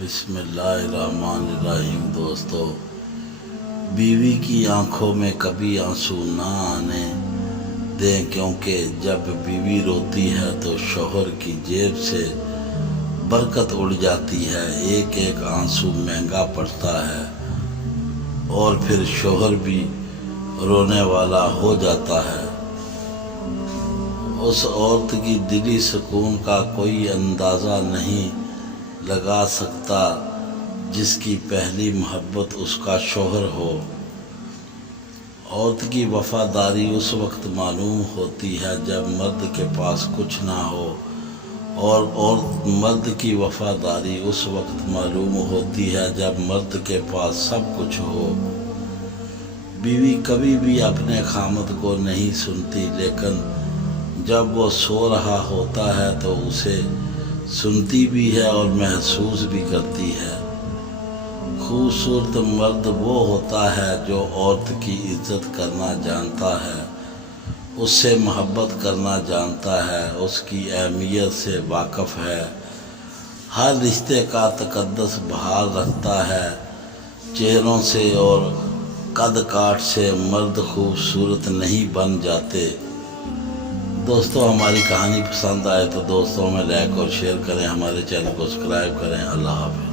بسم اللہ الرحمن الرحیم۔ دوستو، بیوی کی آنکھوں میں کبھی آنسو نہ آنے دیں، کیونکہ جب بیوی روتی ہے تو شوہر کی جیب سے برکت اڑ جاتی ہے، ایک ایک آنسو مہنگا پڑتا ہے اور پھر شوہر بھی رونے والا ہو جاتا ہے۔ اس عورت کی دلی سکون کا کوئی اندازہ نہیں لگا سکتا جس کی پہلی محبت اس کا شوہر ہو۔ عورت کی وفاداری اس وقت معلوم ہوتی ہے جب مرد کے پاس کچھ نہ ہو، اور مرد کی وفاداری اس وقت معلوم ہوتی ہے جب مرد کے پاس سب کچھ ہو۔ بیوی کبھی بھی اپنے خامد کو نہیں سنتی، لیکن جب وہ سو رہا ہوتا ہے تو اسے سنتی بھی ہے اور محسوس بھی کرتی ہے۔ خوبصورت مرد وہ ہوتا ہے جو عورت کی عزت کرنا جانتا ہے، اس سے محبت کرنا جانتا ہے، اس کی اہمیت سے واقف ہے، ہر رشتے کا تقدس بحال رکھتا ہے۔ چہروں سے اور قد کاٹ سے مرد خوبصورت نہیں بن جاتے۔ دوستو، ہماری کہانی پسند آئے تو دوستوں میں لائک اور شیئر کریں، ہمارے چینل کو سبسکرائب کریں۔ اللہ حافظ۔